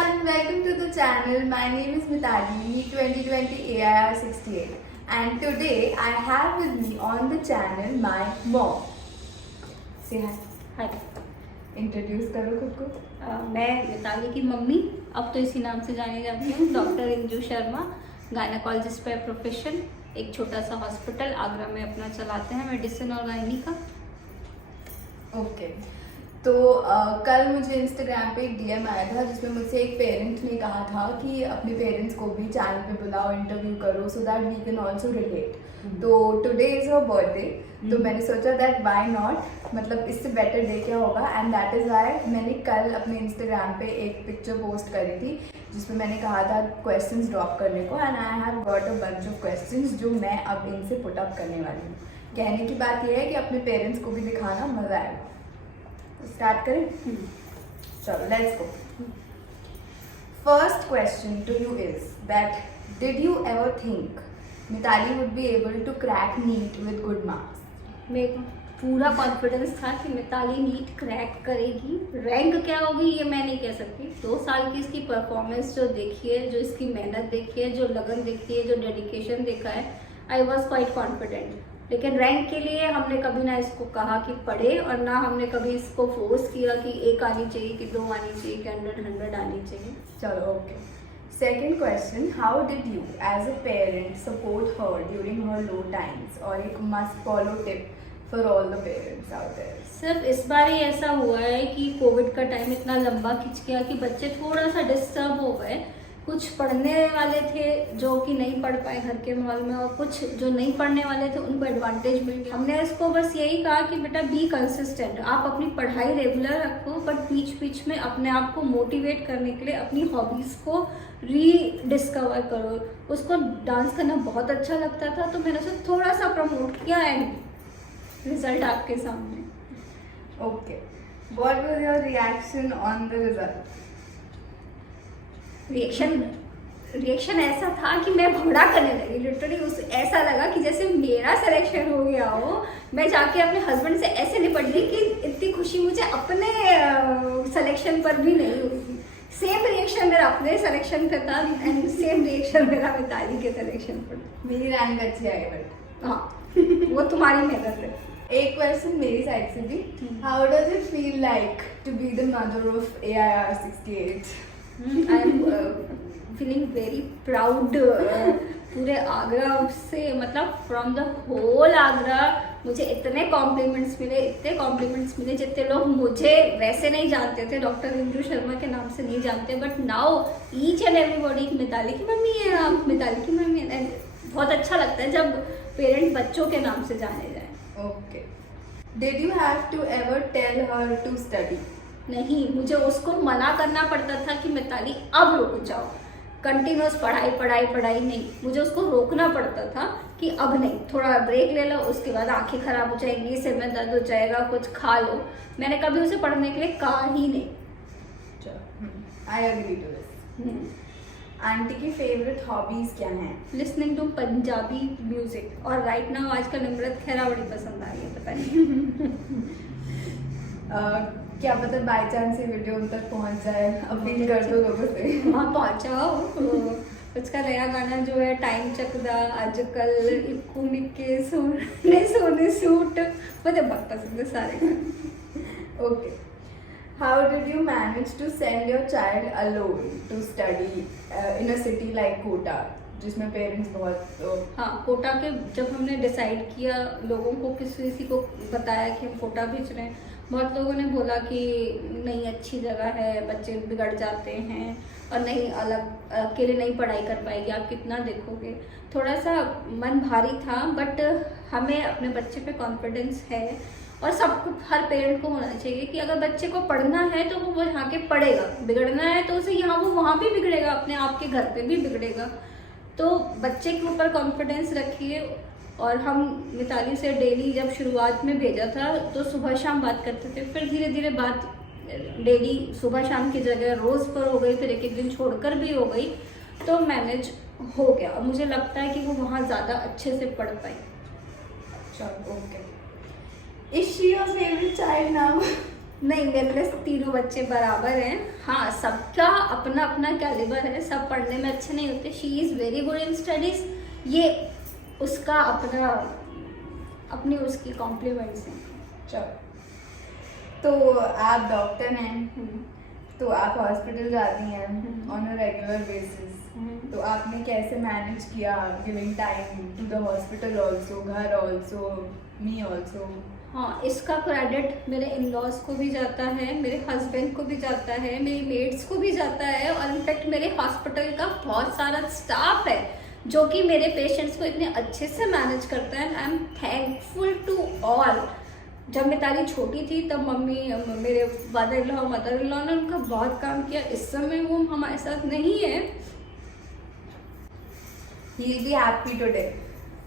and welcome to the channel. My name is Mitali, 2020 AIR 68, and today I have with me on the channel my mom. Say hi. Hi Introduce करो खुद को. मैं मिताली की mummy, अब तो इसी नाम से जानी जाती हूँ, doctor Inju Sharma, gynaecologist by profession. एक छोटा सा हॉस्पिटल आगरा में अपना चलाते हैं, मेडिसिन और गायनी का। ओके तो कल मुझे इंस्टाग्राम पे एक डीएम आया था जिसमें मुझसे एक पेरेंट ने कहा था कि अपने पेरेंट्स को भी चैनल पे बुलाओ, इंटरव्यू करो so that we can also relate. तो टुडे इज हर बर्थडे, तो मैंने सोचा दैट व्हाई नॉट, मतलब इससे बेटर डे क्या होगा। एंड दैट इज़ व्हाई मैंने कल अपने इंस्टाग्राम पे एक पिक्चर पोस्ट करी थी जिसमें मैंने कहा था क्वेश्चंस ड्रॉप करने को, and I have got a bunch of questions जो मैं अब इनसे पुट अप करने वाली हूँ। कहने की बात यह है कि अपने पेरेंट्स को भी दिखाना मज़ा आएगा। स्टार्ट करें? चलो let's go. First question to you is that did you ever think Mitali would be able to crack NEET with good marks? मेरे को पूरा कॉन्फिडेंस था कि मिताली नीट क्रैक करेगी। रैंक क्या होगी ये मैं नहीं कह सकती। 2 साल की इसकी परफॉर्मेंस जो देखी है, जो इसकी मेहनत देखी है, जो लगन देखी है, जो डेडिकेशन देखा है, आई वॉज क्वाइट कॉन्फिडेंट। लेकिन रैंक के लिए हमने कभी ना इसको कहा कि पढ़े, और ना हमने कभी इसको फोर्स किया कि 1 आनी चाहिए, कि 2 आनी चाहिए, कि 100 आनी चाहिए। चलो okay. Second question, how did you as a parent support her during her low times, और एक must follow tip for all the parents out there? सिर्फ इस बार ही ऐसा हुआ है कि कोविड का टाइम इतना लंबा खिंच गया कि बच्चे थोड़ा सा डिस्टर्ब हो गए। कुछ पढ़ने वाले थे जो कि नहीं पढ़ पाए घर के माहौल में, और कुछ जो नहीं पढ़ने वाले थे उनको एडवांटेज मिल गया। हमने इसको बस यही कहा कि बेटा बी कंसिस्टेंट, आप अपनी पढ़ाई रेगुलर रखो, बट बीच बीच में अपने आप को मोटिवेट करने के लिए अपनी हॉबीज़ को रीडिस्कवर करो। उसको डांस करना बहुत अच्छा लगता था, तो मैंने उसे थोड़ा सा प्रमोट किया, एंड रिजल्ट आपके सामने। Okay, what was your reaction on the result? Reaction ऐसा था कि मैं भगड़ा करने लगी। लिटरली ऐसा लगा कि जैसे मेरा सिलेक्शन हो गया हो। मैं जाके अपने हस्बैंड से ऐसे निपट गई कि इतनी खुशी मुझे अपने सिलेक्शन पर भी नहीं हुई। सेम रिएक्शन मेरा अपने सिलेक्शन पे था, एंड सेम रिएक्शन मेरा मिताली के सिलेक्शन पर। मेरी रैंक अच्छी आई बट हाँ वो तुम्हारी मेहनत है। एक क्वेश्चन मेरी साइड से भी, how does it feel like to be the mother of AIR 68? I am feeling very proud. पूरे आगरा से, मतलब फ्रॉम द होल आगरा मुझे इतने कॉम्प्लीमेंट्स मिले जितने लोग मुझे वैसे नहीं जानते थे, डॉक्टर इंजू शर्मा के नाम से नहीं जानते, but now each and everybody Mitali की मम्मी है आप, मिताली की मम्मी है। बहुत अच्छा लगता है जब पेरेंट बच्चों के नाम से जाने जाए। Okay, did you have to ever tell her to study? नहीं, मुझे उसको मना करना पड़ता था कि मिताली अब रुक जाओ, कंटिन्यूस पढ़ाई नहीं। मुझे उसको रोकना पड़ता था कि अब नहीं, थोड़ा ब्रेक ले लो, उसके बाद आंखें खराब हो जाएंगी, सिर में दर्द हो जाएगा, कुछ खा लो। मैंने कभी उसे पढ़ने के लिए कहा ही नहीं। I agree to this. Aunty की फेवरेट हॉबीज क्या हैं? लिसनिंग टू पंजाबी म्यूजिक, और राइट नाउ आजकल निम्रत खैरा बड़ी पसंद आ रही है, पता नहीं। क्या पता बाय चांस ये वीडियो उन तक पहुंच जाए, अपील कर दो लोगों से। हाँ पहुँचाओ। उसका नया गाना जो है टाइम चकदा आजकल इक्कू निक्के सोने सूट, मुझे बहुत पसंद है सारे गाने। Okay, how did you manage to send your child alone to study in a city like Kota, जिसमें पेरेंट्स बहुत हाँ, कोटा के जब हमने डिसाइड किया, लोगों को किसी को बताया कि हम कोटा भेज रहे हैं, बहुत लोगों ने बोला कि नहीं अच्छी जगह है, बच्चे बिगड़ जाते हैं, और नहीं अलग अकेले नहीं पढ़ाई कर पाएगी, आप कितना देखोगे। थोड़ा सा मन भारी था, बट हमें अपने बच्चे पे कॉन्फिडेंस है, और सबको, हर पेरेंट को होना चाहिए कि अगर बच्चे को पढ़ना है तो वो यहाँ के पढ़ेगा, बिगड़ना है तो उसे यहाँ वो वहाँ भी बिगड़ेगा, अपने आप के घर पे भी बिगड़ेगा। तो बच्चे के ऊपर कॉन्फिडेंस रखिए। और हम मिताली से डेली जब शुरुआत में भेजा था तो सुबह शाम बात करते थे, फिर धीरे धीरे बात डेली सुबह शाम की जगह रोज़ पर हो गई, फिर एक दिन छोड़कर भी हो गई, तो मैनेज हो गया। और मुझे लगता है कि वो वहाँ ज़्यादा अच्छे से पढ़ पाई। Okay, is she your favourite child now? नहीं, मेरे लिए तीनों बच्चे बराबर हैं। हाँ, सबका अपना अपना कैलिबर है, सब पढ़ने में अच्छे नहीं होते। She is very good in studies, ये उसका अपना अपनी उसकी कॉम्प्लीमेंट्स हैं। चलो, तो आप डॉक्टर हैं, तो आप हॉस्पिटल जाती हैं ऑन अ रेगुलर बेसिस, तो आपने कैसे मैनेज किया giving time to the hospital also, घर ऑल्सो, मी ऑल्सो? हाँ, इसका क्रेडिट मेरे इन लॉज को भी जाता है, मेरे हस्बैंड को भी जाता है, मेरी मेड्स को भी जाता है, और इनफैक्ट मेरे हॉस्पिटल का बहुत सारा स्टाफ है जो कि मेरे पेशेंट्स को इतने अच्छे से मैनेज करता है। I am thankful to all. जब मिताली छोटी थी तब मम्मी, मेरे father in law, mother in law ने उनका बहुत काम किया। इस समय वो हमारे साथ नहीं है। He will be happy today.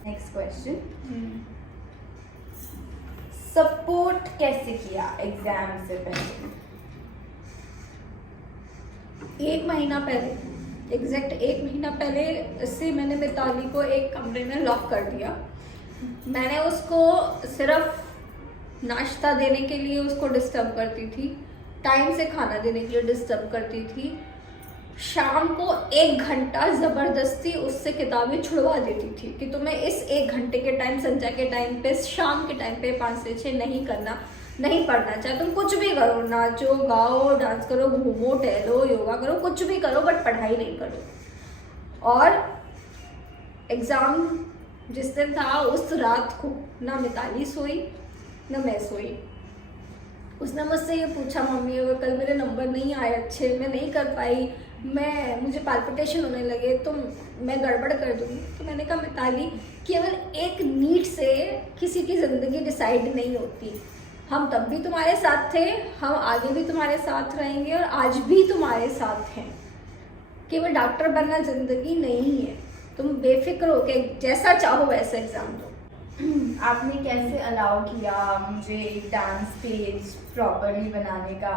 Next question, support कैसे किया एग्जाम से पहले? 1 महीना पहले, एग्जैक्ट 1 महीना पहले से मैंने मिताली को एक कमरे में लॉक कर दिया। मैंने उसको सिर्फ नाश्ता देने के लिए उसको डिस्टर्ब करती थी, टाइम से खाना देने के लिए डिस्टर्ब करती थी, शाम को 1 घंटा ज़बरदस्ती उससे किताबें छुड़वा देती थी कि तुम्हें इस 1 घंटे के टाइम, संध्या के टाइम पे, शाम के टाइम पे 5 से 6 नहीं करना, नहीं पढ़ना। चाहे तुम कुछ भी करो, नाचो गाओ, डांस करो, घूमो टहलो, योगा करो, कुछ भी करो, बट पढ़ाई नहीं करो। और एग्ज़ाम जिस दिन था उस रात को ना मिताली सोई ना मैं सोई। उसने मुझसे ये पूछा, मम्मी अगर कल मेरे नंबर नहीं आए अच्छे, मैं नहीं कर पाई, मुझे पाल्पिटेशन होने लगे तो मैं गड़बड़ कर दूँगी। तो मैंने कहा मिताली, केवल एक नीट से किसी की ज़िंदगी डिसाइड नहीं होती। हम तब भी तुम्हारे साथ थे, हम आगे भी तुम्हारे साथ रहेंगे और आज भी तुम्हारे साथ हैं। केवल डॉक्टर बनना ज़िंदगी नहीं है। तुम बेफिक्र हो के जैसा चाहो वैसा एग्ज़ाम दो। आपने कैसे अलाउ किया मुझे एक डांस पेज प्रॉपरली बनाने का,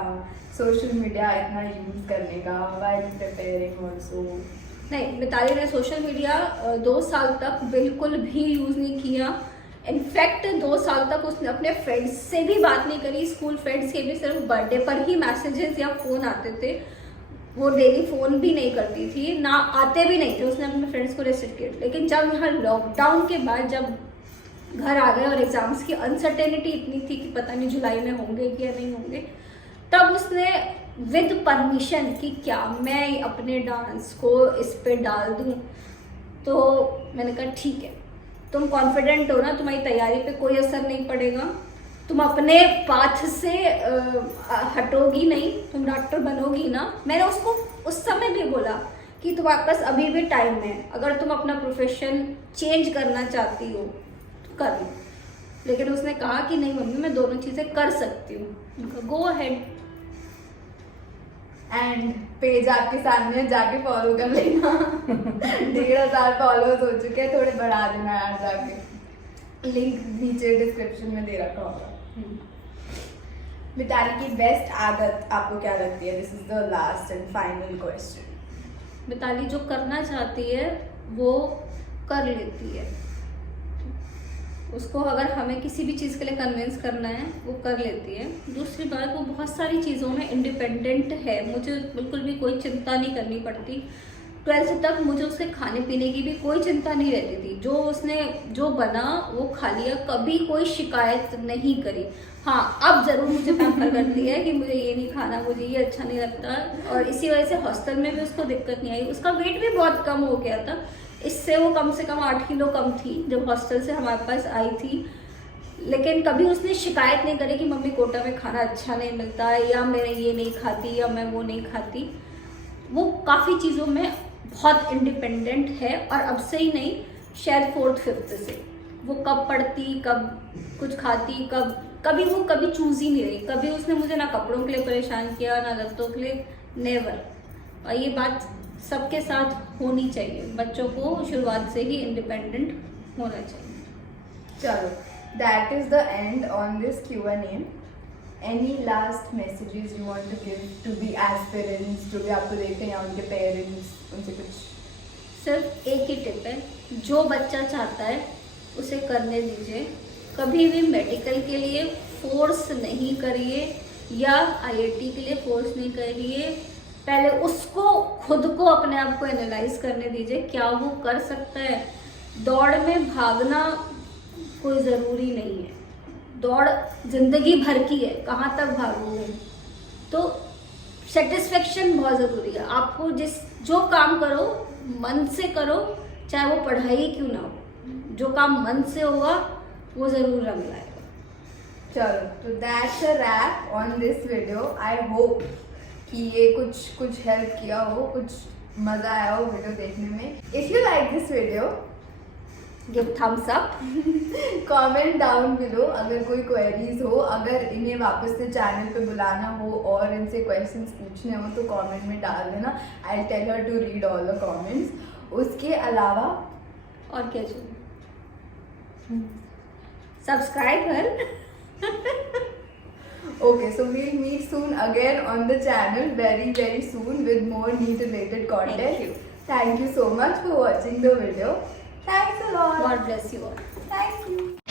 सोशल मीडिया इतना यूज़ करने का व्हाइल प्रिपेयरिंग ऑल्सो? नहीं, मिताली ने सोशल मीडिया 2 साल तक बिल्कुल भी यूज़ नहीं किया। इनफैक्ट 2 साल तक उसने अपने फ्रेंड्स से भी बात नहीं करी। स्कूल फ्रेंड्स के भी सिर्फ बर्थडे पर ही मैसेजेस या फ़ोन आते थे, वो डेली फ़ोन भी नहीं करती थी, ना आते भी नहीं थे। उसने अपने फ्रेंड्स को रिस्ट्रिक्ट किया। लेकिन जब यहाँ लॉकडाउन के बाद जब घर आ गए और एग्ज़ाम्स की अनसर्टेनिटी इतनी थी कि पता नहीं जुलाई में होंगे कि या नहीं होंगे, तब उसने विद परमिशन कि क्या मैं अपने डांस को इस पे डाल दूं। तो मैंने कहा ठीक है, तुम कॉन्फिडेंट हो ना, तुम्हारी तैयारी पे कोई असर नहीं पड़ेगा, तुम अपने पाथ से हटोगी नहीं, तुम डॉक्टर बनोगी ना। मैंने उसको उस समय भी बोला कि तुम्हारे पास अभी भी टाइम है, अगर तुम अपना प्रोफेशन चेंज करना चाहती हो तो कर लो। लेकिन उसने कहा कि नहीं मम्मी, मैं दोनों चीज़ें कर सकती हूँ। Go ahead. एंड पेज आपके सामने जाके फॉलो कर लेना। 1500 फॉलोअर्स हो चुके हैं, थोड़े बढ़ा देना यार जाके, लिंक नीचे डिस्क्रिप्शन में दे रखा होगा। मिताली की बेस्ट आदत आपको क्या लगती है? This is the last and final question. Mitali जो करना चाहती है वो कर लेती है। उसको अगर हमें किसी भी चीज़ के लिए कन्विंस करना है वो कर लेती है। दूसरी बात, वो बहुत सारी चीज़ों में इंडिपेंडेंट है, मुझे बिल्कुल भी कोई चिंता नहीं करनी पड़ती। 12th तक मुझे उसके खाने पीने की भी कोई चिंता नहीं रहती थी। जो उसने जो बना वो खा लिया, कभी कोई शिकायत नहीं करी। हाँ, अब ज़रूर मुझे पैम्पर करती है कि मुझे ये नहीं खाना, मुझे ये अच्छा नहीं लगता, और इसी वजह से हॉस्टल में भी उसको दिक्कत नहीं आई। उसका वेट भी बहुत कम हो गया था, इससे वो कम से कम 8 किलो कम थी जब हॉस्टल से हमारे पास आई थी। लेकिन कभी उसने शिकायत नहीं करी कि मम्मी कोटा में खाना अच्छा नहीं मिलता है, या मैं ये नहीं खाती, या मैं वो नहीं खाती। वो काफ़ी चीज़ों में बहुत इंडिपेंडेंट है, और अब से ही नहीं, शायद 4th 5th से। वो कब पढ़ती, कब कुछ खाती, कभी चूज़ ही नहीं रही। कभी उसने मुझे ना कपड़ों के लिए परेशान किया, ना लत्तों के लिए, नेवर। और ये बात सबके साथ होनी चाहिए, बच्चों को शुरुआत से ही इंडिपेंडेंट होना चाहिए। चलो, that is the end on this Q&A. Any last messages you want to give to the aspirants, जो भी आपको देखते हैं, या उनके पेरेंट्स, उनसे कुछ? सिर्फ एक ही टिप है, जो बच्चा चाहता है उसे करने दीजिए। कभी भी मेडिकल के लिए फोर्स नहीं करिए, या आईआईटी के लिए फोर्स नहीं करिए, पहले उसको खुद को अपने आप को एनालाइज करने दीजिए क्या वो कर सकता है। दौड़ में भागना कोई ज़रूरी नहीं है, दौड़ जिंदगी भर की है, कहाँ तक भागोगे। तो सेटिस्फेक्शन बहुत ज़रूरी है। आपको जो काम करो मन से करो, चाहे वो पढ़ाई क्यों ना हो, जो काम मन से होगा वो ज़रूर रंग लाएगा। चलो, तो that's a wrap on this video. I hope कि ये कुछ हेल्प किया हो, कुछ मज़ा आया हो वीडियो देखने में। If you like this video, give Thums up, comment down below अगर कोई क्वेरीज हो, अगर इन्हें वापस से चैनल पे बुलाना हो और इनसे क्वेश्चंस पूछने हो तो कमेंट में डाल देना। I tell her to read all the comments. उसके अलावा और क्या चाहिए, सब्सक्राइब कर। Okay, so we'll meet soon again on the channel very soon with more NEET related content. Thank you. Thank you so much for watching the video. Thanks a lot. God bless you all. Thank you.